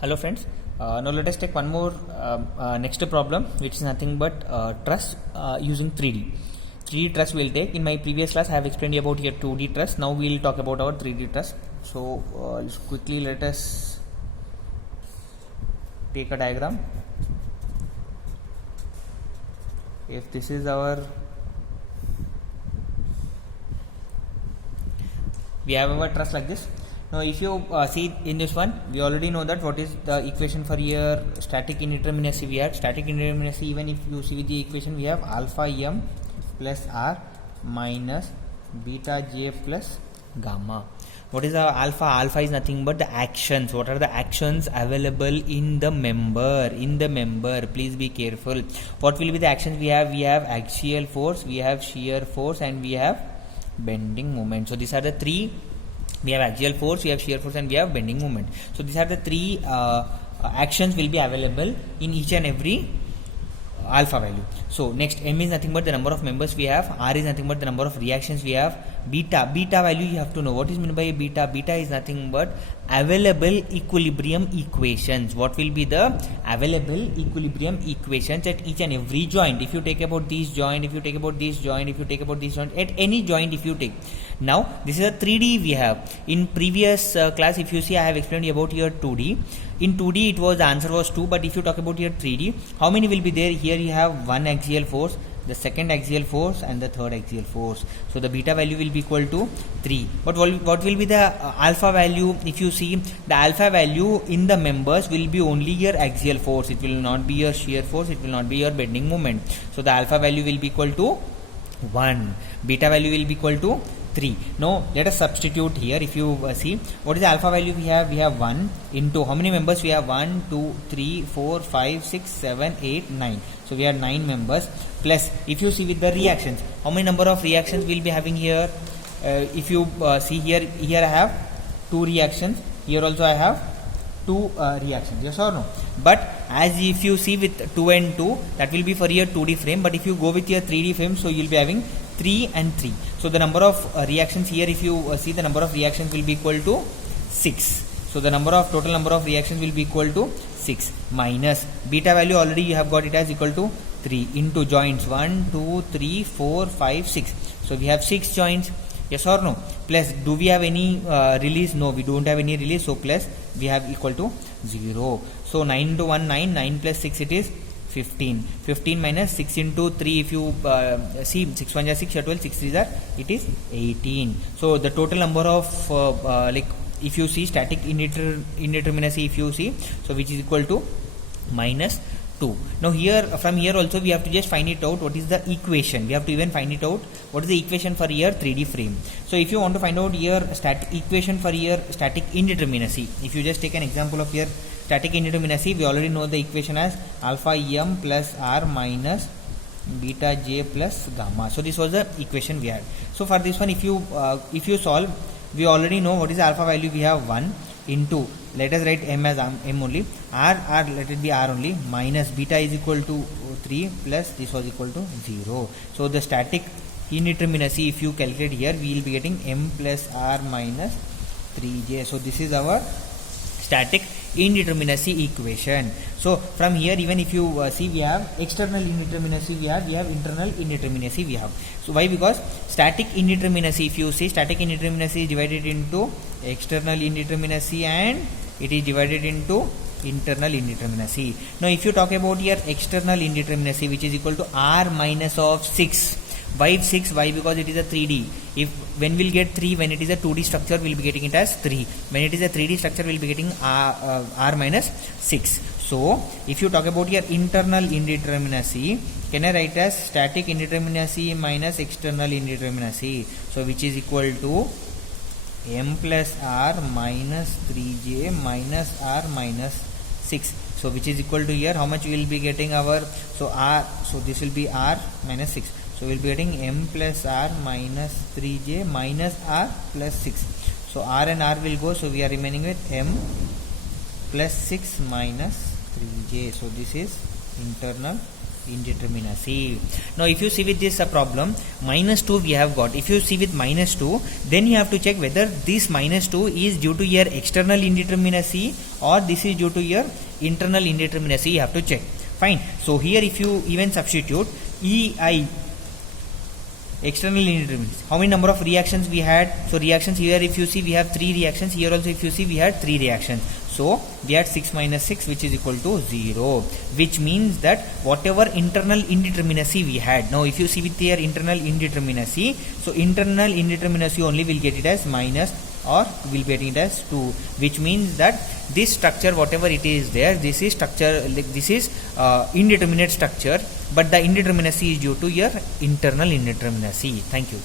Hello friends, now let us take one more next problem, which is nothing but truss using 3D. 3D truss we'll take. In my previous class I have explained about here 2D truss. Now we'll talk about our 3D truss. So quickly let us take a diagram. If this is we have our truss like this. Now if you see in this one, we already know that what is the equation for here static indeterminacy. We have static indeterminacy. Even if you see the equation, we have alpha m plus r minus beta j plus gamma. What is our alpha? Alpha is nothing but the actions. What are the actions available in the member? Please be careful. What will be the actions we have? We have axial force, we have shear force, and we have bending moment. So these are the three. We have axial force, we have shear force, and we have bending moment. So these are the three actions will be available in each and every alpha value. So next, m is nothing but the number of members we have, r is nothing but the number of reactions we have, beta value you have to know. What is meant by beta? Beta is nothing but available equilibrium equations. What will be the available equilibrium equations at each and every joint? If you take about this joint, if you take about this joint, if you take about this joint, at any joint if you take. Now this is a 3D we have. In previous class, if you see, I have explained about here 2D. In 2D it was, the answer was 2, but if you talk about here 3D, how many will be there? Here you have one axial force, the second axial force, and the third axial force. So the beta value will be equal to 3. But what will be the alpha value? If you see, the alpha value in the members will be only your axial force. It will not be your shear force, it will not be your bending moment. So the alpha value will be equal to 1. Beta value will be equal to 3. Now let us substitute here. If you see, what is the alpha value we have? We have 1 into how many members we have? 1, 2, 3, 4, 5, 6, 7, 8, 9. So we have 9 members. Plus, if you see with the reactions, how many number of reactions we'll be having here? If you see here I have 2 reactions. Here also I have 2 reactions. Yes or no? But as if you see with 2 and 2, that will be for your 2D frame. But if you go with your 3D frame, so you'll be having 3 and 3. So the number of reactions here, if you see, the number of reactions will be equal to 6. So the total number of reactions will be equal to 6 minus beta value, already you have got it as equal to 3 into joints 1, 2, 3, 4, 5, 6. So we have 6 joints. Yes or no? Plus, do we have any release? No, we don't have any release. So plus we have equal to 0. So 9 into 1, 9, 9 plus 6, it is 15. 15 minus 6 into 3, if you see, 6 1 is 6, 12, 6 3 are, it is 18. So the total number of if you see static indeterminacy, if you see, so which is equal to minus 2. Now here, from here also we have to just find it out what is the equation. We have to even find it out what is the equation for your 3D frame. So if you want to find out your equation for your static indeterminacy, if you just take an example of your static indeterminacy, we already know the equation as alpha m plus r minus beta j plus gamma. So this was the equation we had. So for this one, if you solve, we already know what is the alpha value. We have 1 into, let us write m as m only, r let it be r only, minus beta is equal to 3 plus this was equal to 0. So the static indeterminacy, if you calculate here, we will be getting m plus r minus 3j. So this is our static indeterminacy equation. So from here, even if you see, we have external indeterminacy, we have internal indeterminacy we have. So why? Because static indeterminacy, if you see, static indeterminacy is divided into external indeterminacy and it is divided into internal indeterminacy. Now if you talk about here external indeterminacy, which is equal to r minus of 6. Why 6? Why? Because it is a 3D. When we'll get 3, when it is a 2D structure, we'll be getting it as 3. When it is a 3D structure, we'll be getting r minus 6. So if you talk about your internal indeterminacy, can I write as static indeterminacy minus external indeterminacy? So which is equal to m plus r minus 3j minus r minus 6. So which is equal to here, how much we will be getting our, so this will be r minus 6. So we will be getting m plus r minus 3j minus r plus 6. So r and r will go, so we are remaining with m plus 6 minus 3j. So this is internal indeterminacy. Now if you see with this problem, minus 2 we have got. If you see with minus 2, then you have to check whether this minus 2 is due to your external indeterminacy or this is due to your internal indeterminacy. You have to check. Fine. So here if you even substitute EI, external indeterminacy, how many number of reactions we had? So reactions here, if you see, we have 3 reactions. Here also if you see, we had 3 reactions. So we had 6 minus 6, which is equal to 0, which means that whatever internal indeterminacy we had, now if you see with your internal indeterminacy, so internal indeterminacy only will get it as minus or will get it as 2, which means that this structure, whatever it is there, this is structure, like this is indeterminate structure, but the indeterminacy is due to your internal indeterminacy. Thank you.